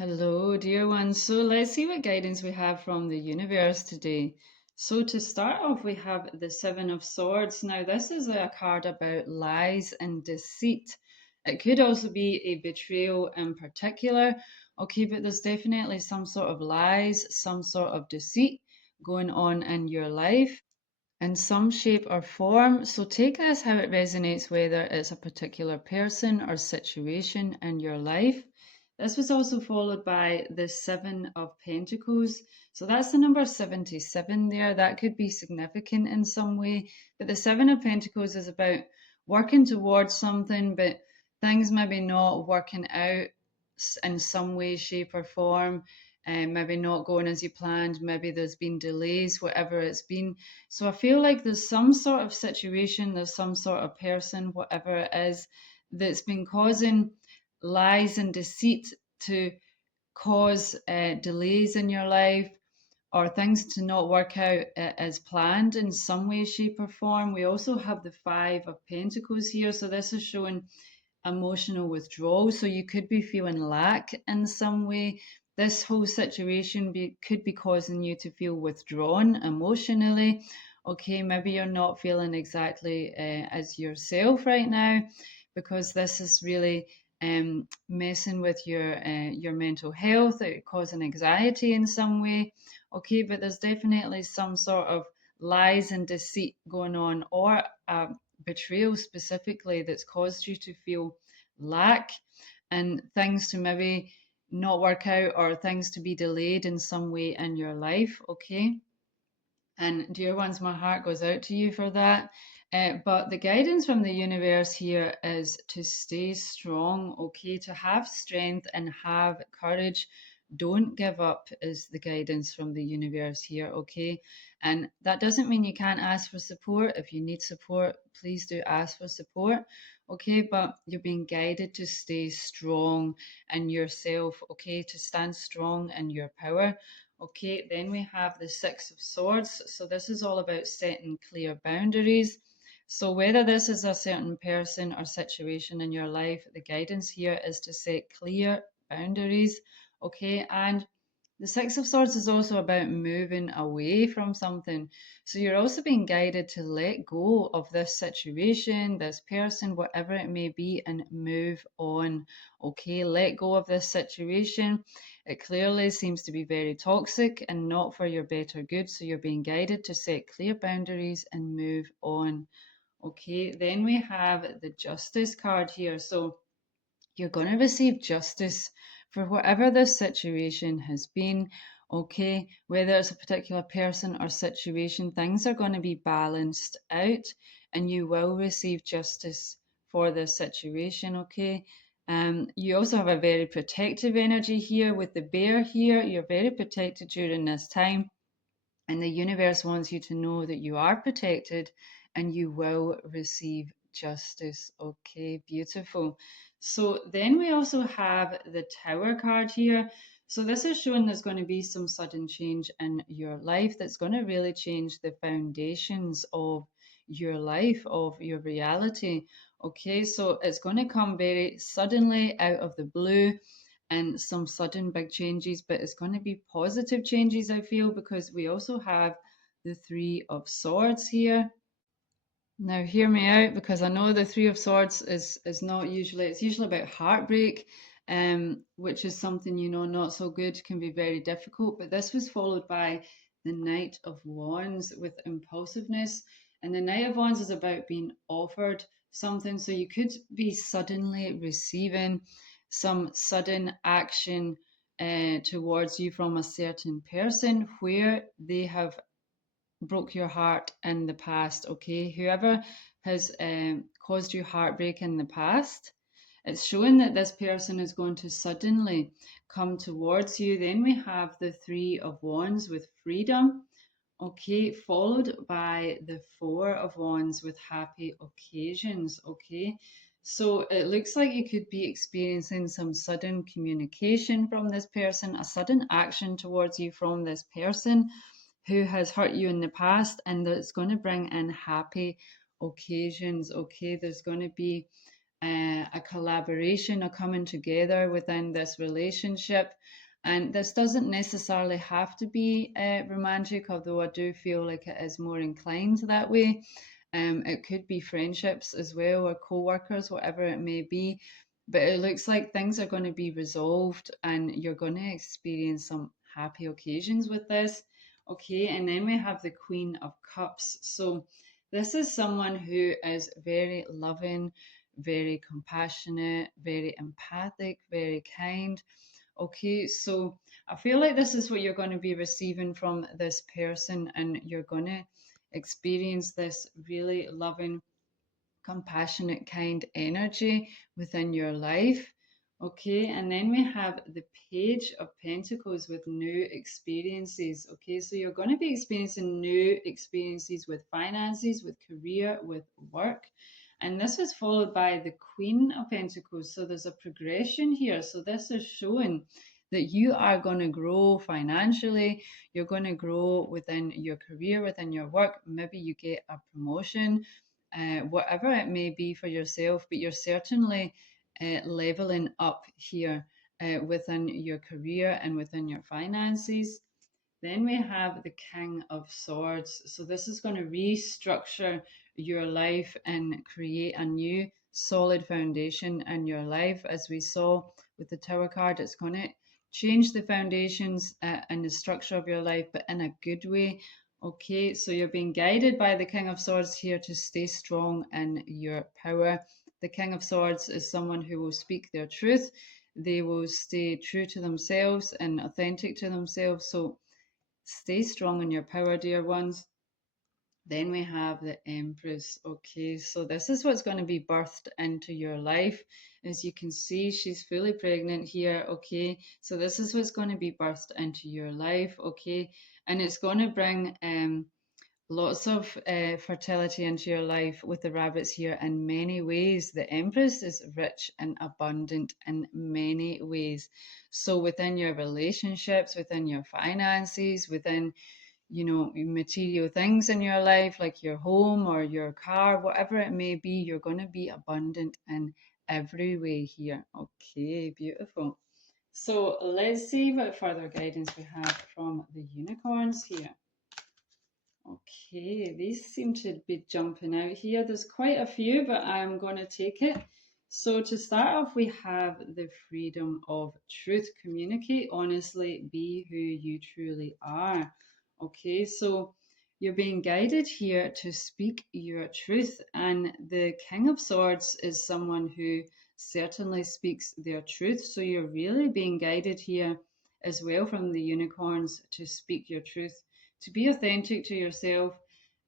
Hello, dear ones. So let's see what guidance we have from the universe today. So to start off, we have the Seven of Swords. Now, this is a card about lies and deceit. It could also be a betrayal in particular. Okay, but there's definitely some sort of lies, some sort of deceit going on in your life in some shape or form. So take this how it resonates, whether it's a particular person or situation in your life. This was also followed by the Seven of Pentacles. So that's the number 77 there. That could be significant in some way. But the Seven of Pentacles is about working towards something, but things maybe not working out in some way, shape, or form. And maybe not going as you planned, maybe there's been delays, whatever it's been. So I feel like there's some sort of situation, there's some sort of person, whatever it is, that's been causing lies and deceit to cause delays in your life or things to not work out as planned in some way, shape, or form. We also have the Five of Pentacles here. So this is showing emotional withdrawal. So you could be feeling lack in some way. This whole situation could be causing you to feel withdrawn emotionally. Okay, maybe you're not feeling exactly as yourself right now because this is really messing with your mental health, causing anxiety in some way. Okay, but there's definitely some sort of lies and deceit going on, or betrayal specifically, that's caused you to feel lack and things to maybe not work out or things to be delayed in some way in your life. Okay, and dear ones, my heart goes out to you for that. But the guidance from the universe here is to stay strong, okay, to have strength and have courage. Don't give up, is the guidance from the universe here, okay? And that doesn't mean you can't ask for support. If you need support, please do ask for support, okay? But you're being guided to stay strong in yourself, okay? To stand strong in your power. Okay, then we have the Six of Swords. So this is all about setting clear boundaries. So whether this is a certain person or situation in your life, the guidance here is to set clear boundaries. Okay, and the Six of Swords is also about moving away from something. So you're also being guided to let go of this situation, this person, whatever it may be, and move on. Okay, let go of this situation. It clearly seems to be very toxic and not for your better good. So you're being guided to set clear boundaries and move on. Okay, then we have the Justice card here. So you're going to receive justice for whatever this situation has been. Okay, whether it's a particular person or situation, things are going to be balanced out and you will receive justice for this situation. Okay, you also have a very protective energy here with the bear here. You're very protected during this time, and the universe wants you to know that you are protected and you will receive justice. Okay, beautiful. So then we also have the Tower card here. So this is showing there's going to be some sudden change in your life that's going to really change the foundations of your life, of your reality. Okay, so it's going to come very suddenly out of the blue and some sudden big changes, but it's going to be positive changes, I feel, because we also have the Three of Swords here. Now, hear me out, because I know the Three of Swords is not usually, it's usually about heartbreak, which is something, not so good, can be very difficult. But this was followed by the Knight of Wands with impulsiveness. And the Knight of Wands is about being offered something. So you could be suddenly receiving some sudden action towards you from a certain person where they have broke your heart in the past. Okay, whoever has caused you heartbreak in the past, it's showing that this person is going to suddenly come towards you. Then we have the Three of Wands with freedom. Okay, followed by the Four of Wands with happy occasions. Okay, so it looks like you could be experiencing some sudden communication from this person, a sudden action towards you from this person who has hurt you in the past, and that's going to bring in happy occasions. Okay, there's going to be a collaboration, a coming together within this relationship. And this doesn't necessarily have to be romantic, although I do feel like it is more inclined that way. It could be friendships as well, or co-workers, whatever it may be. But it looks like things are going to be resolved and you're going to experience some happy occasions with this. Okay, and then we have the Queen of Cups. So this is someone who is very loving, very compassionate, very empathic, very kind. Okay, so I feel like this is what you're going to be receiving from this person, and you're going to experience this really loving, compassionate, kind energy within your life. Okay, and then we have the Page of Pentacles with new experiences. Okay, so you're going to be experiencing new experiences with finances, with career, with work. And this is followed by the Queen of Pentacles. So there's a progression here. So this is showing that you are going to grow financially, you're going to grow within your career, within your work. Maybe you get a promotion, whatever it may be for yourself, but you're certainly leveling up here within your career and within your finances. Then we have the King of Swords. So this is going to restructure your life and create a new solid foundation in your life. As we saw with the Tower card, it's going to change the foundations and the structure of your life, but in a good way. Okay, so you're being guided by the King of Swords here to stay strong in your power. The King of Swords is someone who will speak their truth. They will stay true to themselves and authentic to themselves. So stay strong in your power, dear ones. Then we have the Empress. Okay, so this is what's going to be birthed into your life. As you can see, she's fully pregnant here. Okay, so this is what's going to be birthed into your life. Okay, and it's going to bring lots of fertility into your life with the rabbits here in many ways. The Empress is rich and abundant in many ways. So within your relationships, within your finances, within material things in your life, like your home or your car, whatever it may be, you're going to be abundant in every way here. Okay, beautiful. So let's see what further guidance we have from the unicorns here. Okay, these seem to be jumping out here. There's quite a few, but I'm going to take it. So to start off, we have the freedom of truth. Communicate honestly, be who you truly are. Okay, so you're being guided here to speak your truth. And the King of Swords is someone who certainly speaks their truth. So you're really being guided here as well from the unicorns to speak your truth, to be authentic to yourself.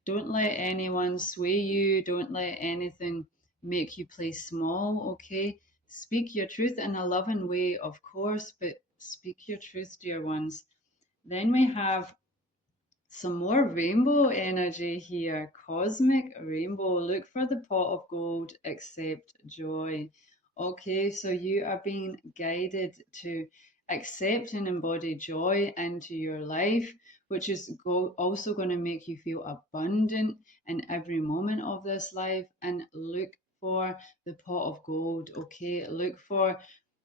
Don't let anyone sway you. Don't let anything make you play small, okay? Speak your truth in a loving way, of course, but speak your truth, dear ones. Then we have some more rainbow energy here. Cosmic rainbow. Look for the pot of gold, accept joy. Okay, so you are being guided to accept and embody joy into your life, which is also going to make you feel abundant in every moment of this life. And look for the pot of gold. Okay, look for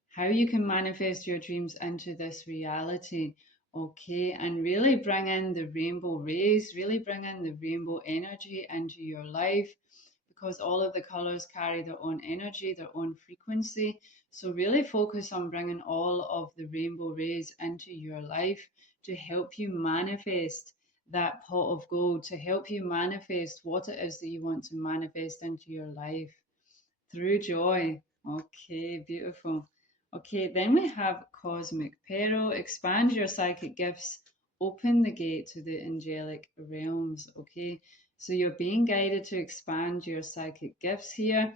how you can manifest your dreams into this reality. Okay, and really bring in the rainbow rays, really bring in the rainbow energy into your life, because all of the colors carry their own energy, their own frequency. So really focus on bringing all of the rainbow rays into your life to help you manifest that pot of gold, to help you manifest what it is that you want to manifest into your life through joy. Okay, beautiful. Okay, then we have Cosmic Peril. Expand your psychic gifts. Open the gate to the angelic realms. Okay, so you're being guided to expand your psychic gifts here.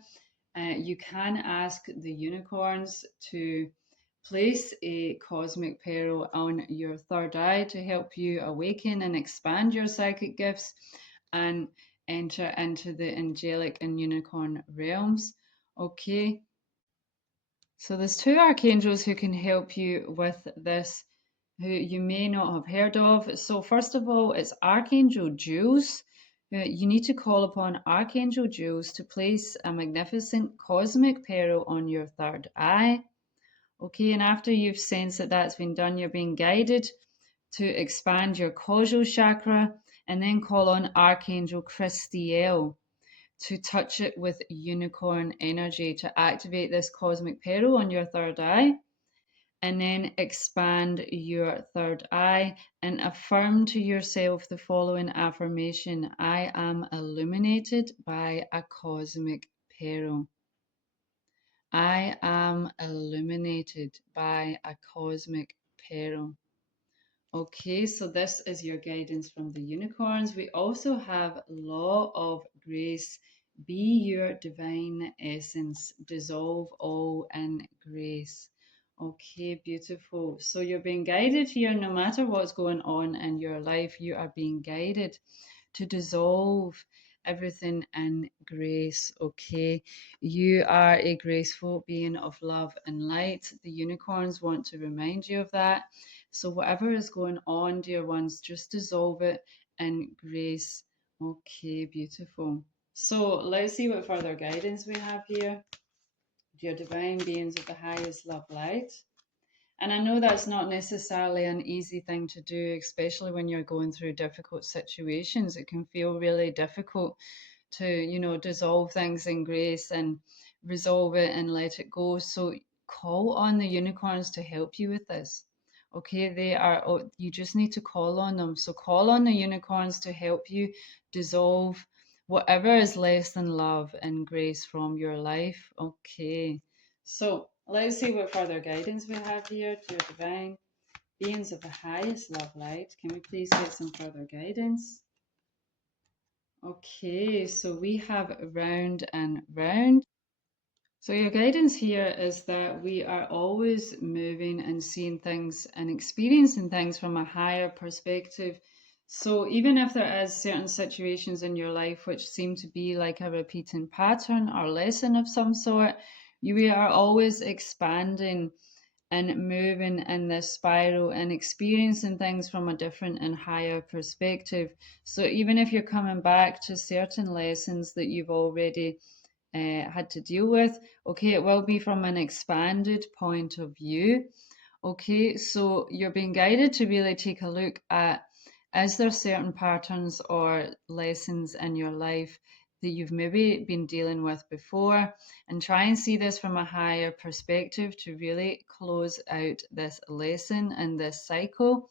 You can ask the unicorns to place a cosmic peril on your third eye to help you awaken and expand your psychic gifts and enter into the angelic and unicorn realms. Okay, so there's two archangels who can help you with this, who you may not have heard of. So first of all, it's Archangel Jules. You need to call upon Archangel Jules to place a magnificent cosmic pearl on your third eye. Okay, and after you've sensed that that's been done, you're being guided to expand your causal chakra and then call on Archangel Christiel to touch it with unicorn energy to activate this cosmic pearl on your third eye, and then expand your third eye and affirm to yourself the following affirmation: I am illuminated by a cosmic pearl. I am illuminated by a cosmic pearl. Okay, so this is your guidance from the unicorns. We also have Law of Grace. Be your divine essence. Dissolve all in grace. Okay, beautiful. So you're being guided here no matter what's going on in your life. You are being guided to dissolve everything in grace. Okay, you are a graceful being of love and light. The unicorns want to remind you of that. So, whatever is going on, dear ones, just dissolve it in grace. Okay, beautiful. So, let's see what further guidance we have here. Dear divine beings of the highest love light. And I know that's not necessarily an easy thing to do, especially when you're going through difficult situations. It can feel really difficult to, dissolve things in grace and resolve it and let it go. So call on the unicorns to help you with this. Okay, you just need to call on them. So call on the unicorns to help you dissolve whatever is less than love and grace from your life. Okay. So let's see what further guidance we have here. Dear divine beings of the highest love light, can we please get some further guidance? Okay, so we have round and round. So your guidance here is that we are always moving and seeing things and experiencing things from a higher perspective. So even if there is certain situations in your life which seem to be like a repeating pattern or lesson of some sort, we are always expanding and moving in this spiral and experiencing things from a different and higher perspective. So even if you're coming back to certain lessons that you've already had to deal with, okay, it will be from an expanded point of view. Okay, so you're being guided to really take a look at, is there certain patterns or lessons in your life that you've maybe been dealing with before, and try and see this from a higher perspective to really close out this lesson and this cycle.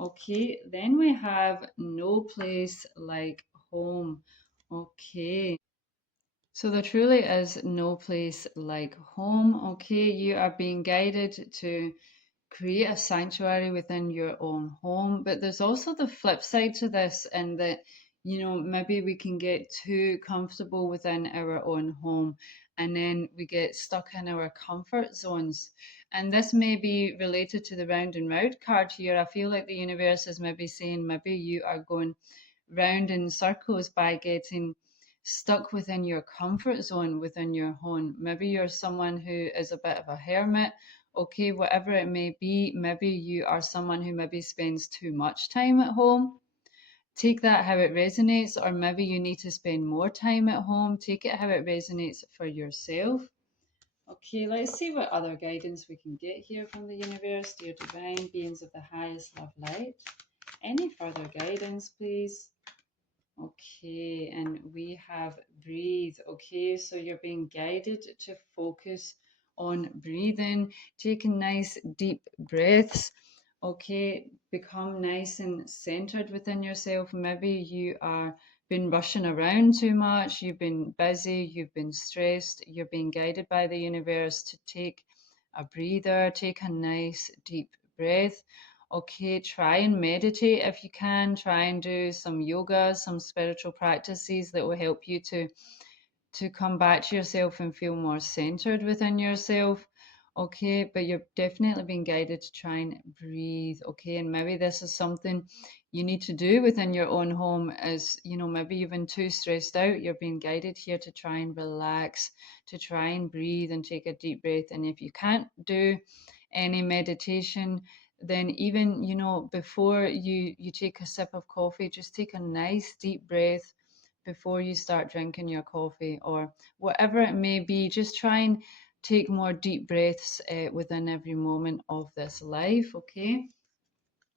Okay, then we have no place like home. Okay. So there truly is no place like home. Okay, you are being guided to create a sanctuary within your own home. But there's also the flip side to this, in that, maybe we can get too comfortable within our own home and then we get stuck in our comfort zones. And this may be related to the round and round card here. I feel like the universe is maybe saying maybe you are going round in circles by getting stuck within your comfort zone within your home. Maybe you're someone who is a bit of a hermit. Okay, whatever it may be, maybe you are someone who maybe spends too much time at home. Take that how it resonates, or maybe you need to spend more time at home. Take it how it resonates for yourself. Okay, let's see what other guidance we can get here from the universe, dear divine beings of the highest love light. Any further guidance, please? Okay, and we have breathe. Okay, so you're being guided to focus on breathing, taking nice deep breaths. Okay, become nice and centered within yourself. Maybe you are been rushing around too much, you've been busy, you've been stressed, you're being guided by the universe to take a breather, take a nice deep breath. Okay, try and meditate if you can. Try and do some yoga, some spiritual practices that will help you to come back to yourself and feel more centered within yourself. Okay, but you're definitely being guided to try and breathe. Okay, and maybe this is something you need to do within your own home. Is, maybe you've been too stressed out. You're being guided here to try and relax, to try and breathe and take a deep breath. And if you can't do any meditation, then even, before you take a sip of coffee, just take a nice deep breath. before you start drinking your coffee or whatever it may be. Just try and take more deep breaths within every moment of this life, okay?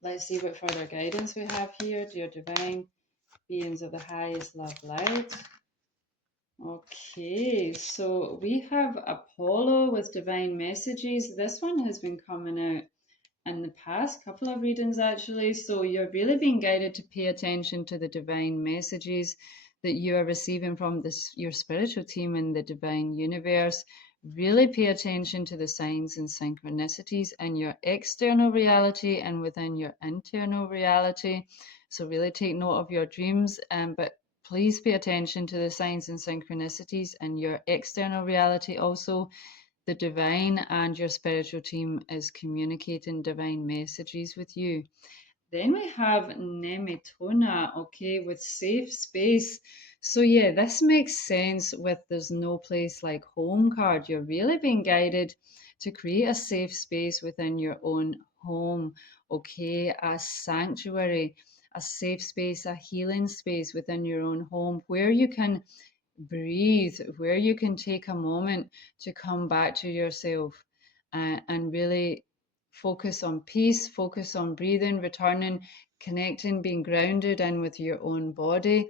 Let's see what further guidance we have here, dear divine beings of the highest love light. Okay, so we have Apollo with divine messages. This one has been coming out in the past couple of readings actually. So you're really being guided to pay attention to the divine messages that you are receiving from your spiritual team in the divine universe. Really pay attention to the signs and synchronicities in your external reality and within your internal reality. So really take note of your dreams, but please pay attention to the signs and synchronicities in your external reality also. The divine and your spiritual team is communicating divine messages with you. Then we have Nemetona, okay, with safe space. So yeah, this makes sense with there's no place like home card. You're really being guided to create a safe space within your own home, okay, a sanctuary, a safe space, a healing space within your own home where you can breathe, where you can take a moment to come back to yourself and really focus on peace, focus on breathing, returning, connecting, being grounded in with your own body.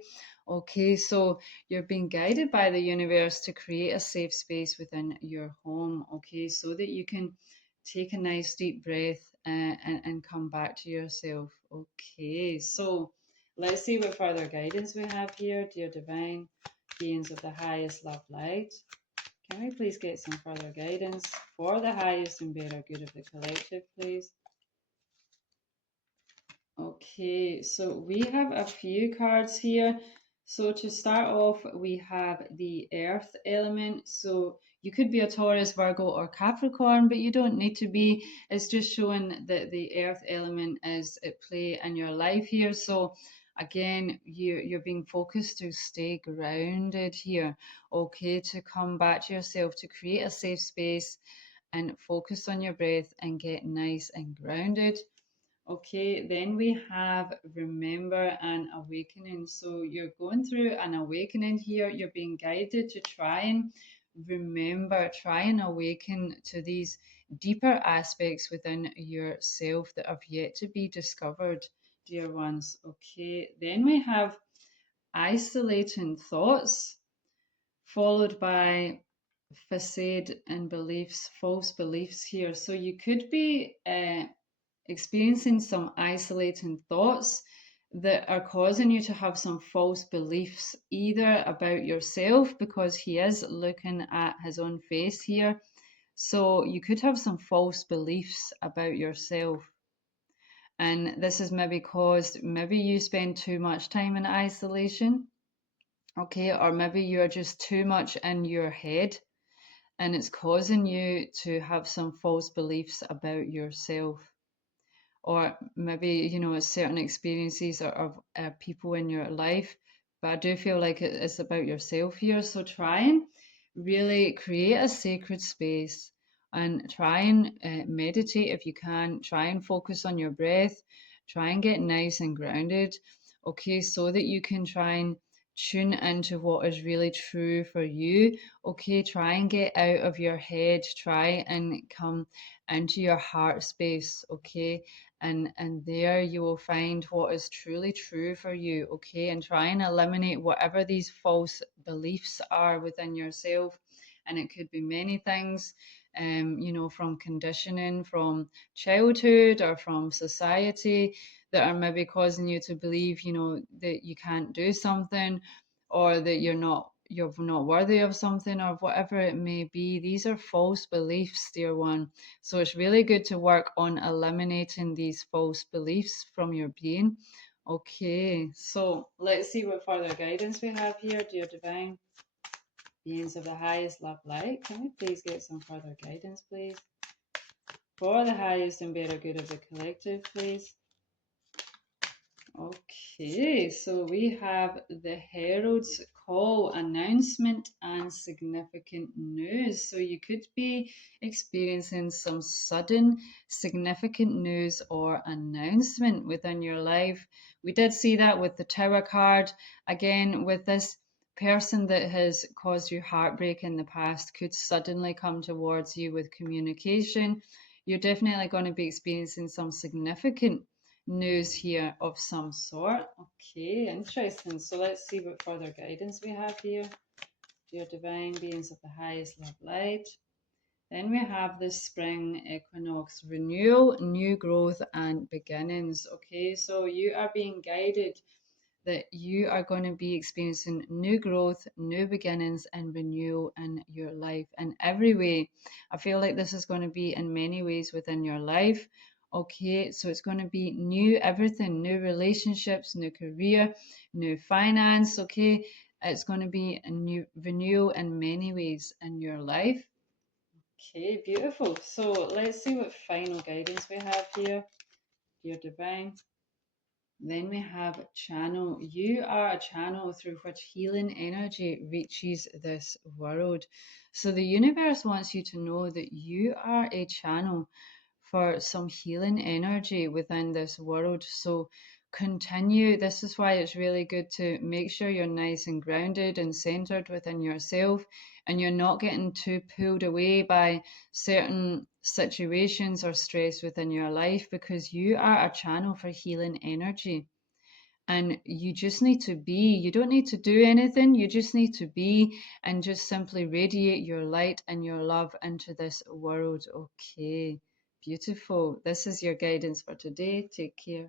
Okay, so you're being guided by the universe to create a safe space within your home, okay, so that you can take a nice deep breath and come back to yourself. Okay, so let's see what further guidance we have here, dear divine beings of the highest love light. Can we please get some further guidance for the highest and better good of the collective, please? Okay, so we have a few cards here. So to start off, we have the earth element. So you could be a Taurus, Virgo, or Capricorn, but you don't need to be. It's just showing that the earth element is at play in your life here. So again, you're being focused to stay grounded here, okay, to come back to yourself, to create a safe space and focus on your breath and get nice and grounded. Okay, then we have remember and awakening. So you're going through an awakening here. You're being guided to try and remember, try and awaken to these deeper aspects within yourself that have yet to be discovered, dear ones. Okay, then we have isolating thoughts, followed by facade and beliefs, false beliefs here. So you could be experiencing some isolating thoughts that are causing you to have some false beliefs, either about yourself, because he is looking at his own face here. So you could have some false beliefs about yourself. And this is maybe caused, maybe you spend too much time in isolation, okay, or maybe you're just too much in your head and it's causing you to have some false beliefs about yourself, or maybe certain experiences of people in your life, but I do feel like it's about yourself here. So try and really create a sacred space and try and meditate if you can. Try and focus on your breath, try and get nice and grounded, okay, so that you can try and tune into what is really true for you. Okay, try and get out of your head, try and come into your heart space, okay, and there you will find what is truly true for you, okay, and try and eliminate whatever these false beliefs are within yourself. And it could be many things, from conditioning from childhood or from society, that are maybe causing you to believe, that you can't do something, or that you're not worthy of something, or whatever it may be. These are false beliefs, dear one. So it's really good to work on eliminating these false beliefs from your being. Okay, so let's see what further guidance we have here, dear divine beings of the highest love light. Can we please get some further guidance, please? For the highest and better good of the collective, please. Okay, so we have the Herald's call, announcement, and significant news. So you could be experiencing some sudden significant news or announcement within your life. We did see that with the Tower card. Again, with this person that has caused you heartbreak in the past could suddenly come towards you with communication. You're definitely going to be experiencing some significant news here of some sort. Okay, interesting. So let's see what further guidance we have here. Dear divine beings of the highest love light. Then we have the spring equinox renewal, new growth, and beginnings. Okay, so you are being guided that you are going to be experiencing new growth, new beginnings, and renewal in your life in every way. I feel like this is going to be in many ways within your life. Okay, so it's going to be new everything, new relationships, new career, new finance. Okay, it's going to be a new renewal in many ways in your life. Okay, beautiful. So let's see what final guidance we have here, dear divine. Then we have channel. You are a channel through which healing energy reaches this world. So the universe wants you to know that you are a channel for some healing energy within this world. So continue. This is why it's really good to make sure you're nice and grounded and centered within yourself and you're not getting too pulled away by certain situations or stress within your life because you are a channel for healing energy. And you just need to be. You don't need to do anything. You just need to be and just simply radiate your light and your love into this world. Okay, beautiful. This is your guidance for today. Take care.